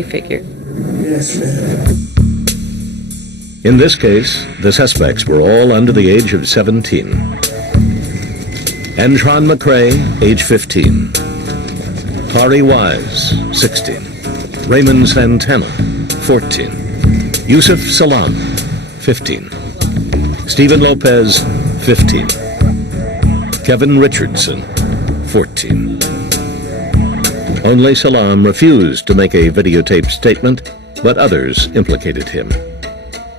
figure. Yes, ma'am. In this case, the suspects were all under the age of 17. Entron McCrae, age 15. Kari Wise, 16. Raymond Santana, 14. Yusuf Salam, 15. Stephen Lopez, 15. Kevin Richardson, 14. Only Salam refused to make a videotaped statement, but others implicated him.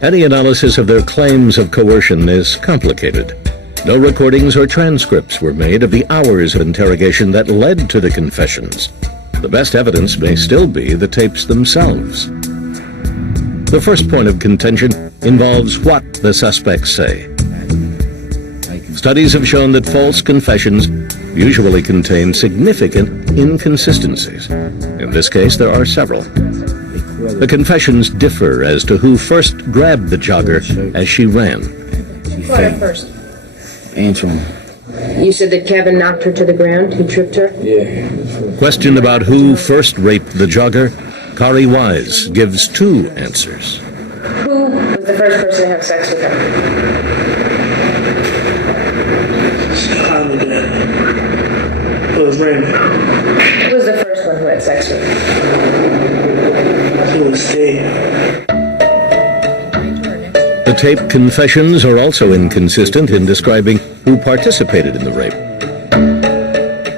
Any analysis of their claims of coercion is complicated. No recordings or transcripts were made of the hours of interrogation that led to the confessions. The best evidence may still be the tapes themselves. The first point of contention involves what the suspects say. Studies have shown that false confessions usually contain significant inconsistencies. In this case, there are several. The confessions differ as to who first grabbed the jogger as she ran. Who got her first? Antron. You said that Kevin knocked her to the ground? He tripped her? Yeah. Question about who first raped the jogger, Kari Wise gives two answers. Who was the first person to have sex with her? Chicago did. It was Raymond. Who was the first one who had sex with her? It was Steve. The tape confessions are also inconsistent in describing who participated in the rape.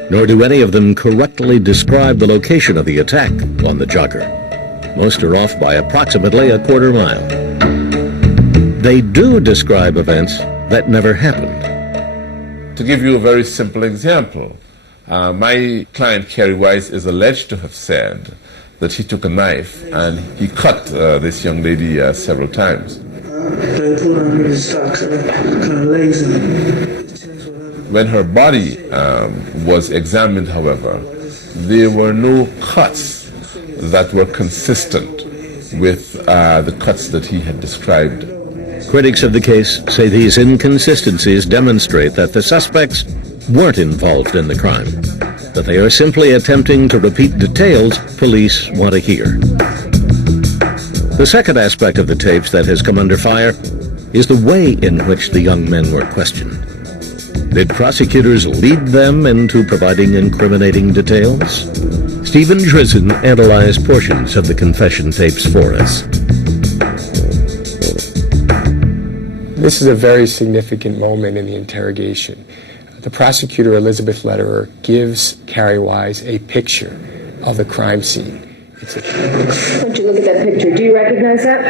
Nor do any of them correctly describe the location of the attack on the jogger. Most are off by approximately a quarter mile. They do describe events that never happened. To give you a very simple example, my client, Kari Wise, is alleged to have said that he took a knife and he cut this young lady several times. When her body was examined, however, there were no cuts that were consistent with the cuts that he had described. Critics of the case say these inconsistencies demonstrate that the suspects weren't involved in the crime, that they are simply attempting to repeat details police want to hear. The second aspect of the tapes that has come under fire is the way in which the young men were questioned. Did prosecutors lead them into providing incriminating details? Stephen Drizzen analyzed portions of the confession tapes for us. This is a very significant moment in the interrogation. The prosecutor, Elizabeth Lederer, gives Kari Wise a picture of the crime scene. Why don't you look at that picture? Do you recognize that?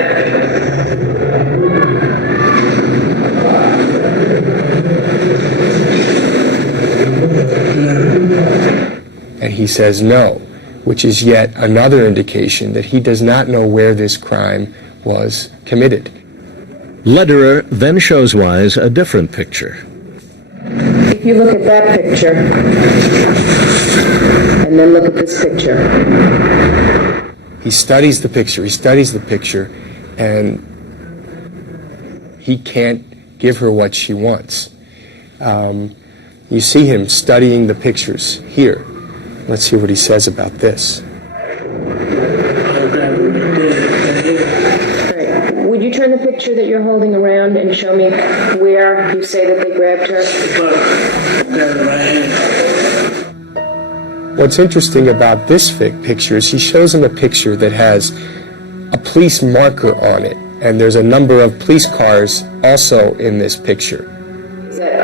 And he says no, which is yet another indication that he does not know where this crime was committed. Lederer then shows Wise a different picture. If you look at that picture, and then look at this picture. He studies the picture, and he can't give her what she wants. You see him studying the pictures here. Let's hear what he says about this. Would you turn the picture that you're holding around and show me where you say that they grabbed her? What's interesting about this picture is he shows him a picture that has a police marker on it, and there's a number of police cars also in this picture.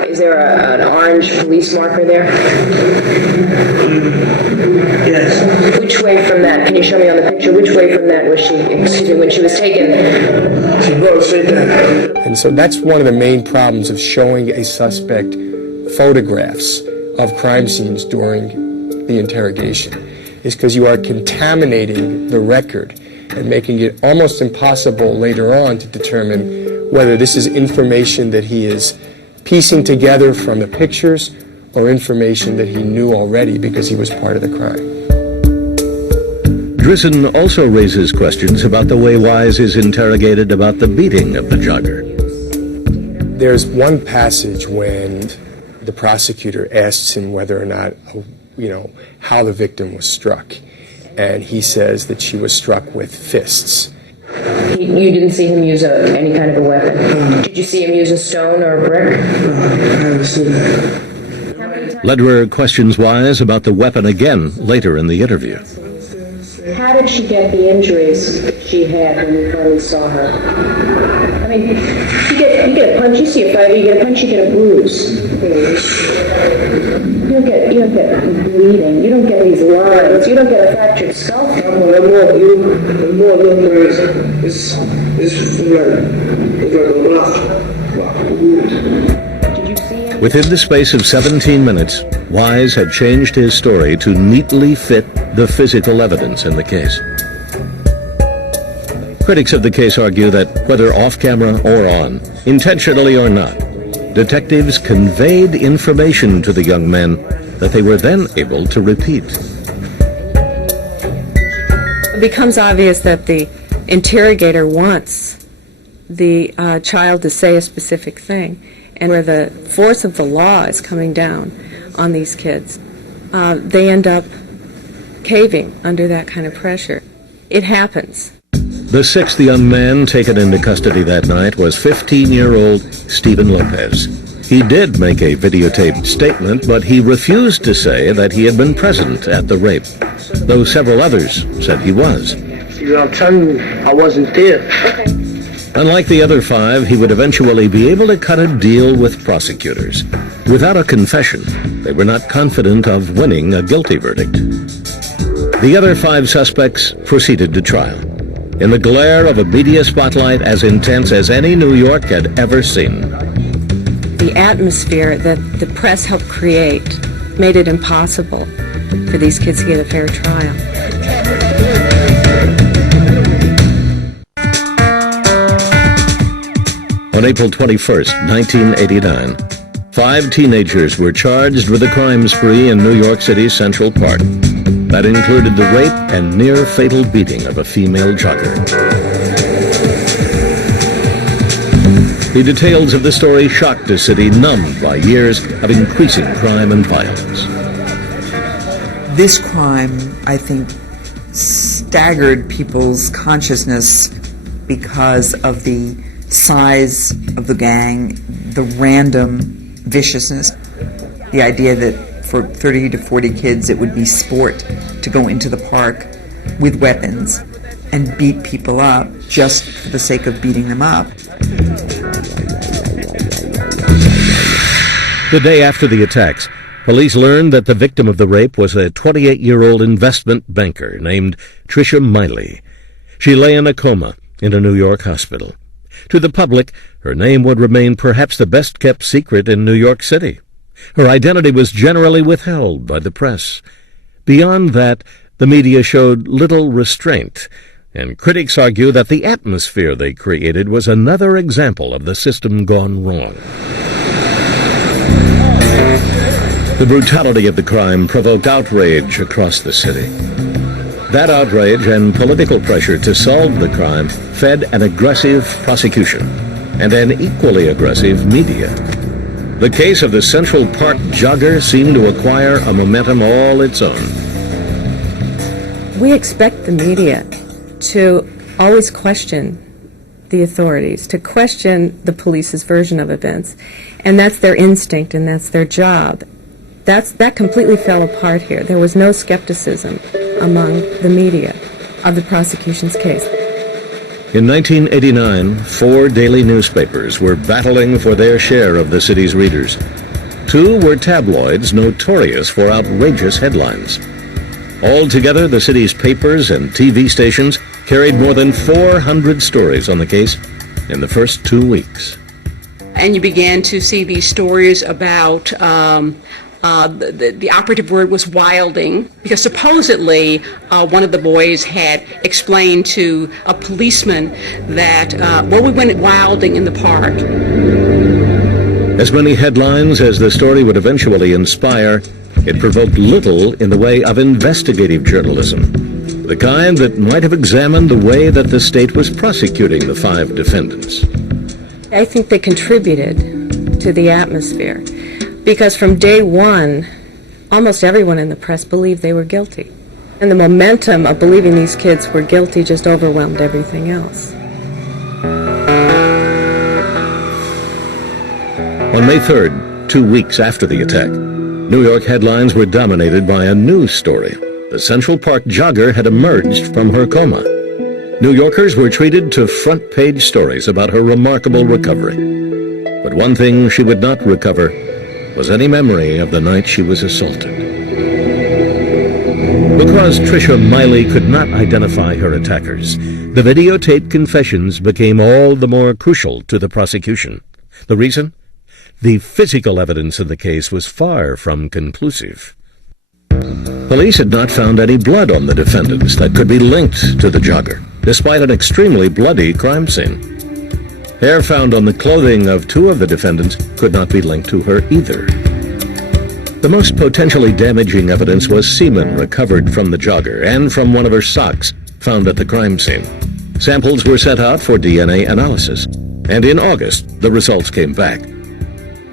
Is there an orange police marker there? Yes. Which way from that? Can you show me on the picture? Which way from that was she, when she was taken? She goes straight down. And so that's one of the main problems of showing a suspect photographs of crime scenes during the interrogation, is because you are contaminating the record and making it almost impossible later on to determine whether this is information that he is piecing together from the pictures or information that he knew already because he was part of the crime. Drizzen also raises questions about the way Wise is interrogated about the beating of the jogger. There's one passage when the prosecutor asks him whether or not, how the victim was struck. and he says that she was struck with fists. You didn't see him use any kind of a weapon? Did you see him use a stone or a brick? I haven't seen that. Lederer questions Wise about the weapon again later in the interview. How did she get the injuries that she had when you finally saw her? I mean, you get a punch, you see a fighter, you get a punch, you get a bruise. You don't get bleeding, you don't get these lines, you don't get a fractured skull. The more number is like a rock wound. Did you see any? Within the space of 17 minutes, Wise had changed his story to neatly fit the physical evidence in the case. Critics of the case argue that whether off-camera or on, intentionally or not, detectives conveyed information to the young men that they were then able to repeat. It becomes obvious that the interrogator wants the child to say a specific thing, and where the force of the law is coming down on these kids, they end up caving under that kind of pressure. It happens. The sixth young man taken into custody that night was 15-year-old Stephen Lopez. He did make a videotaped statement, but he refused to say that he had been present at the rape, though several others said he was. I'm telling you, I wasn't there. Unlike the other five, he would eventually be able to cut a deal with prosecutors. Without a confession, they were not confident of winning a guilty verdict. The other five suspects proceeded to trial, in the glare of a media spotlight as intense as any New York had ever seen. The atmosphere that the press helped create made it impossible for these kids to get a fair trial. On April 21st, 1989, 5 teenagers were charged with a crime spree in New York City's Central Park. That included the rape and near-fatal beating of a female jogger. The details of the story shocked a city numbed by years of increasing crime and violence. This crime, I think, staggered people's consciousness because of the size of the gang, the random viciousness, the idea that for 30 to 40 kids it would be sport to go into the park with weapons and beat people up just for the sake of beating them up. The day after the attacks, police learned that the victim of the rape was a 28-year-old investment banker named Trisha Miley. She lay in a coma in a New York hospital. To the public, her name would remain perhaps the best-kept secret in New York City. Her identity was generally withheld by the press. Beyond that, the media showed little restraint, and critics argue that the atmosphere they created was another example of the system gone wrong. The brutality of the crime provoked outrage across the city. That outrage and political pressure to solve the crime fed an aggressive prosecution and an equally aggressive media. The case of the Central Park jogger seemed to acquire a momentum all its own. We expect the media to always question the authorities, to question the police's version of events, and that's their instinct and that's their job. That completely fell apart here. There was no skepticism among the media of the prosecution's case. In 1989, 4 daily newspapers were battling for their share of the city's readers. 2 were tabloids notorious for outrageous headlines. Altogether, the city's papers and TV stations carried more than 400 stories on the case in the first 2 weeks. And you began to see these stories about the operative word was wilding, because supposedly one of the boys had explained to a policeman that, we went wilding in the park. As many headlines as the story would eventually inspire, it provoked little in the way of investigative journalism, the kind that might have examined the way that the state was prosecuting the 5 defendants. I think they contributed to the atmosphere, because from day one, almost everyone in the press believed they were guilty. And the momentum of believing these kids were guilty just overwhelmed everything else. On May 3rd, 2 weeks after the attack, New York headlines were dominated by a news story. The Central Park jogger had emerged from her coma. New Yorkers were treated to front-page stories about her remarkable recovery. But one thing she would not recover was any memory of the night she was assaulted. Because Trisha Miley could not identify her attackers, the videotaped confessions became all the more crucial to the prosecution. The reason? The physical evidence in the case was far from conclusive. Police had not found any blood on the defendants that could be linked to the jogger, despite an extremely bloody crime scene. Hair found on the clothing of 2 of the defendants could not be linked to her either. The most potentially damaging evidence was semen recovered from the jogger and from one of her socks found at the crime scene. Samples were sent out for DNA analysis, and in August, the results came back.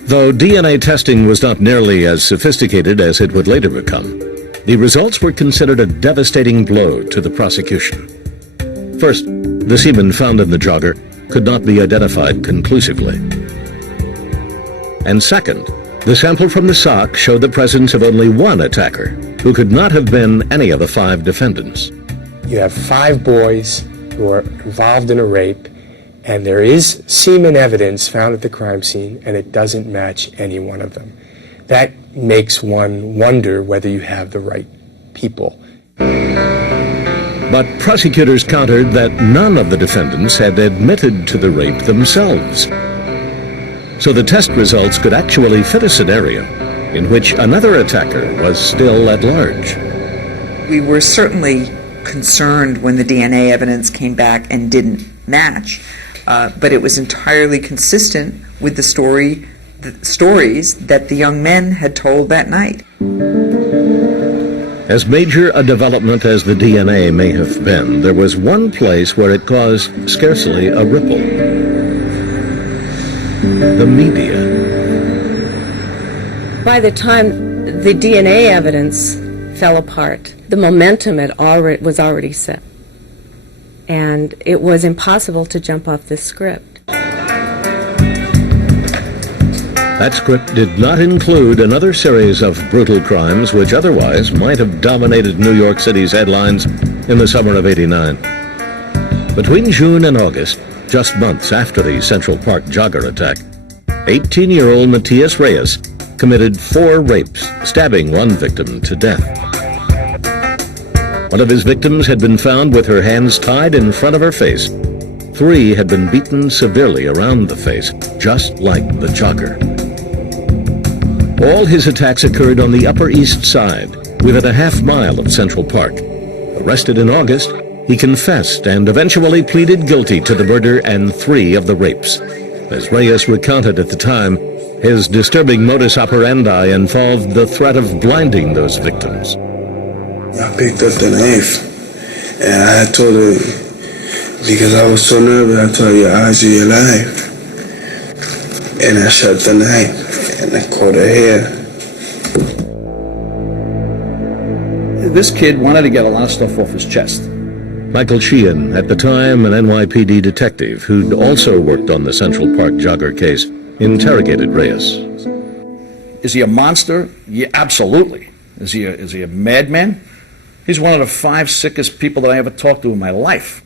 Though DNA testing was not nearly as sophisticated as it would later become, the results were considered a devastating blow to the prosecution. First, the semen found in the jogger could not be identified conclusively. And second, the sample from the sock showed the presence of only one attacker, who could not have been any of the 5 defendants. You have 5 boys who are involved in a rape, and there is semen evidence found at the crime scene, and it doesn't match any one of them. That makes one wonder whether you have the right people. But prosecutors countered that none of the defendants had admitted to the rape themselves. So the test results could actually fit a scenario in which another attacker was still at large. We were certainly concerned when the DNA evidence came back and didn't match, but it was entirely consistent with the stories that the young men had told that night. As major a development as the DNA may have been, there was one place where it caused scarcely a ripple. The media. By the time the DNA evidence fell apart, the momentum was already set. And it was impossible to jump off this script. That script did not include another series of brutal crimes which otherwise might have dominated New York City's headlines in the summer of '89. Between June and August, just months after the Central Park jogger attack, 18-year-old Matiais Reyes committed 4 rapes, stabbing one victim to death. One of his victims had been found with her hands tied in front of her face. 3 had been beaten severely around the face, just like the jogger. All his attacks occurred on the Upper East Side, within a half-mile of Central Park. Arrested in August, he confessed and eventually pleaded guilty to the murder and 3 of the rapes. As Reyes recounted at the time, his disturbing modus operandi involved the threat of blinding those victims. I picked up the knife, and I told her, because I was so nervous, I told her, your eyes are your life. And I shot the knife, and I caught her hair. This kid wanted to get a lot of stuff off his chest. Michael Sheehan, at the time an NYPD detective who'd also worked on the Central Park jogger case, interrogated Reyes. Is he a monster? Yeah, absolutely. Is he a madman? He's one of the 5 sickest people that I ever talked to in my life.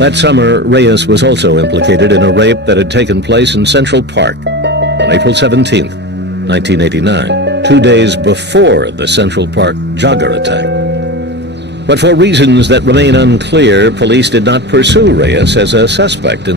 That summer, Reyes was also implicated in a rape that had taken place in Central Park on April 17th, 1989, 2 days before the Central Park jogger attack. But for reasons that remain unclear, police did not pursue Reyes as a suspect in